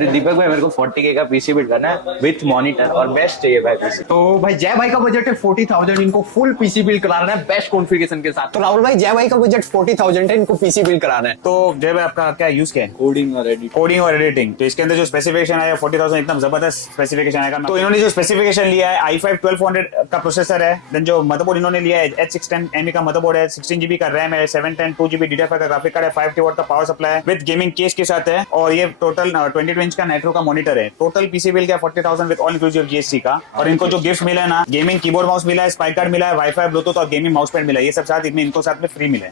अरे दीपक भाई, मेरे को 40K का पीसी बिल्ड करना है विथ मॉनिटर और बेस्ट चाहिए भाई पीसी। तो भाई जय भाई का बजट है 40,000, इनको फुल पीसी बिल्ड कराना है बेस्ट कॉन्फ़िगरेशन के साथ। तो राहुल भाई जय भाई का बजट 40,000 है, इनको पीसी बिल्ड कराना है। तो जय भाई आपका क्या यूज क्या है? कोडिंग और एडिटिंग। कोडिंग और एडिटिंग। तो इसके अंदर जो स्पेसिफिकेशन आया 40,000 एकदम जबरदस्त स्पेसिफिकेशन आएगा। तो इन्होंने जो स्पेसिफिकेशन लिया है i5 1200 का प्रोसेसर है। देन जो मदरबोर्ड इन्होंने लिया है H610 का मदरबोर्ड है, 16GB का रैम है, 710 2GB DDR5 का ग्राफिक कार्ड है, 5T वाट का पावर सप्लाई है विद गेमिंग केस के साथ है। और ये टोटल 22 इंच का नाइट्रो का मॉनिटर है। टोटल पीसी बिल क्या 40,000 विद ऑल इंक्लूसिव जीएसटी का। और इनको जो गिफ्ट मिला है ना, गेमिंग कीबोर्ड माउस मिला है, स्पाइक कार्ड मिला है, वाईफाई ब्लूटूथ और गेमिंग माउस पैड मिला है। ये सब साथ इनको साथ में फ्री मिला है।